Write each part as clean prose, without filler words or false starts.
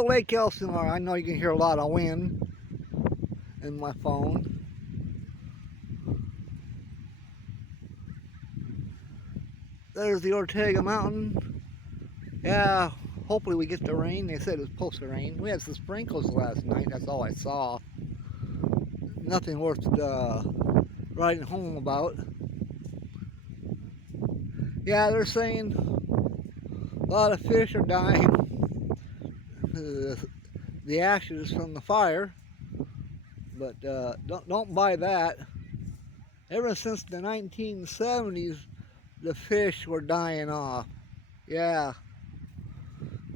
Hello, Lake Elsinore. I know you can hear a lot of wind in my phone. There's the Ortega Mountain. Yeah, hopefully we get the rain. They said it was supposed to rain. We had some sprinkles last night. That's all I saw. Nothing worth writing home about. Yeah, they're saying a lot of fish are dying. The ashes from the fire. But don't buy that. Ever since the 1970s, the fish were dying off. Yeah.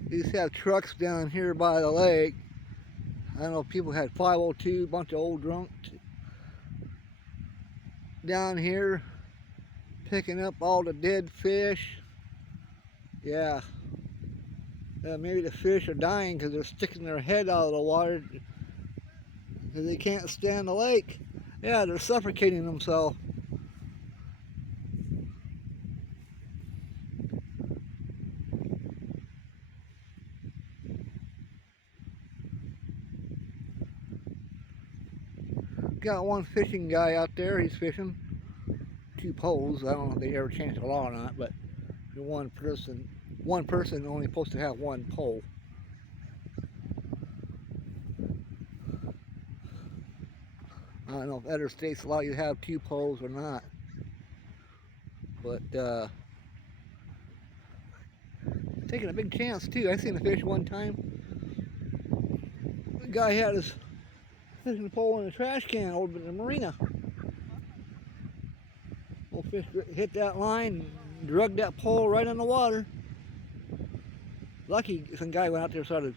They used to have trucks down here by the lake. I don't know if people had 502, a bunch of old drunks down here picking up all the dead fish. Yeah. Maybe the fish are dying because they're sticking their head out of the water because they can't stand the lake. Yeah, they're suffocating themselves. Got one fishing guy out there. He's fishing 2 poles. I don't know if they ever changed the law or not, but one person only supposed to have 1 pole. I don't know if other states allow you to have 2 poles or not, but taking a big chance too. I seen a fish one time. The guy had his fishing pole in a trash can over in the marina. Old fish hit that line, drug that pole right in the water. Lucky some guy went out there and started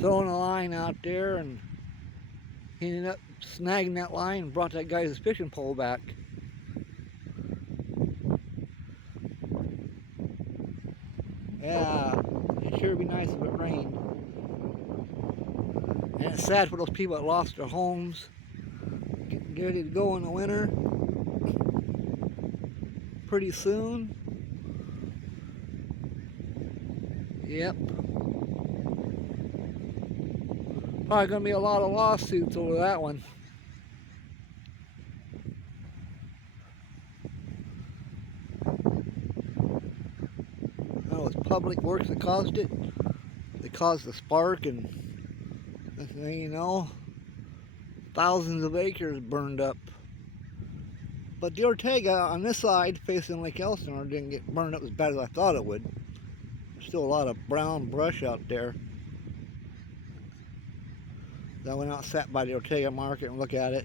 throwing a line out there, and he ended up snagging that line and brought that guy's fishing pole back. Yeah, it sure would be nice if it rained. And it's sad for those people that lost their homes, getting ready to go in the winter pretty soon. Yep. Probably going to be a lot of lawsuits over that one. It's Public Works that caused it. They caused the spark, and next thing you know, thousands of acres burned up. But the Ortega on this side, facing Lake Elsinore, didn't get burned up as bad as I thought it would. There's still a lot of brown brush out there. I went out, sat by the Ortega market and looked at it.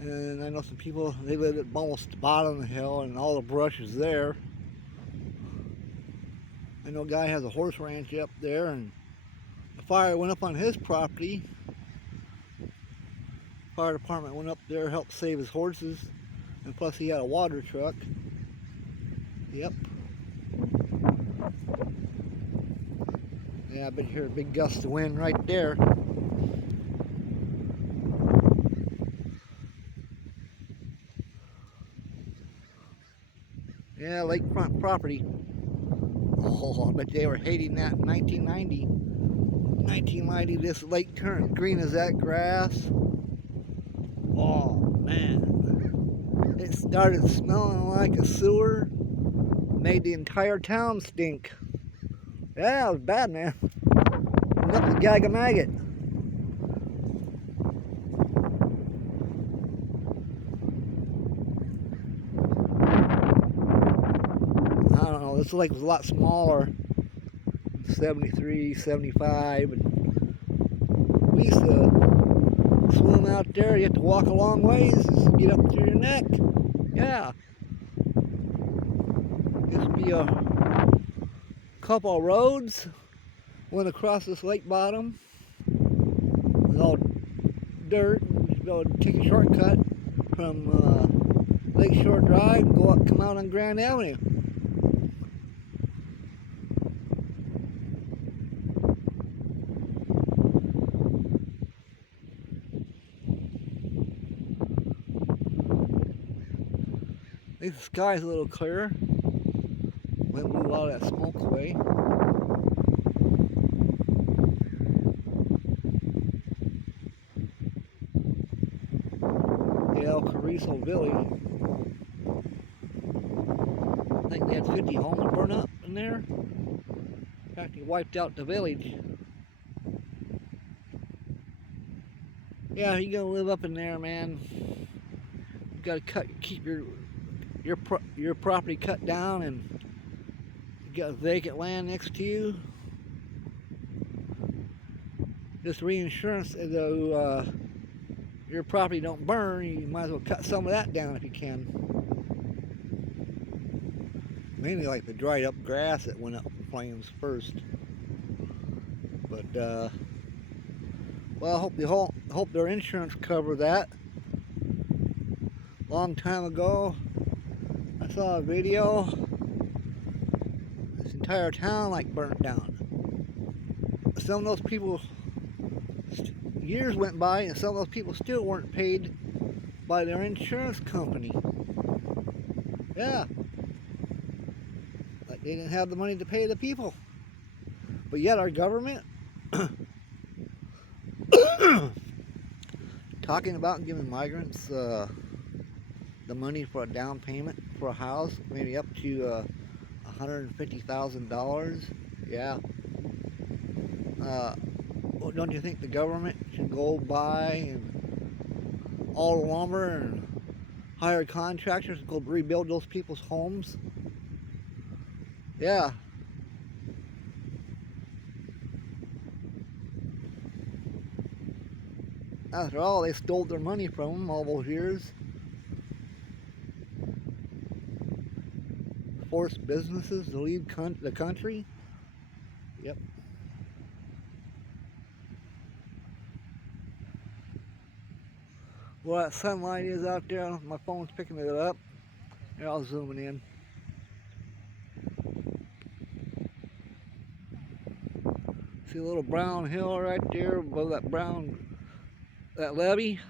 And I know some people, they live at almost the bottom of the hill, and all the brush is there. I know a guy has a horse ranch up there, and the fire went up on his property. Fire department went up there, helped save his horses, and plus he had a water truck. Yep. Yeah, I bet you hear a big gust of wind right there. Yeah, lakefront property. Oh, I bet they were hating that in 1990. 1990, this lake turned green as that grass. Oh, man. It started smelling like a sewer. Made the entire town stink. Yeah, it was bad, man. Nothing gag a maggot. I don't know, this lake was a lot smaller. 73, 75, and we used to swim out there. You have to walk a long ways to get up to your neck. Yeah. Used to be a couple of roads went across this lake bottom. It was all dirt. You go take a shortcut from Lakeshore Drive and go up, come out on Grand Avenue. I think the sky's a little clearer. Might move all that smoke away. peaceful village. I think they had 50 homes burn up in there. In fact, he wiped out the village. Yeah, you gotta live up in there, man. You gotta keep your property cut down, and you got vacant land next to you. This reinsurance, though, your property don't burn, you might as well cut some of that down if you can. Mainly like the dried up grass that went up in flames first. But well, I hope their insurance cover that. Long time ago, I saw a video. This entire town like burnt down. Some of those people, years went by, and some of those people still weren't paid by their insurance company. Yeah. Like they didn't have the money to pay the people. But yet our government talking about giving migrants the money for a down payment for a house, maybe up to $150,000. Yeah. Well, don't you think the government should go buy and all the lumber and hire contractors to go rebuild those people's homes? Yeah. After all, they stole their money from them all those years. Forced businesses to leave the country. Yep. Well, that sunlight is out there. My phone's picking it up. Here, I'll zoom it in. See a little brown hill right there above that levee?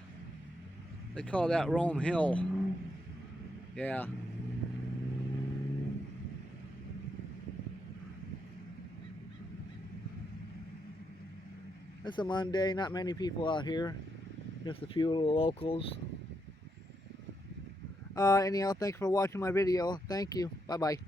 They call that Rome Hill. Yeah. It's a Monday, not many people out here. Just a few of the locals. Anyhow, thanks for watching my video. Thank you. Bye-bye.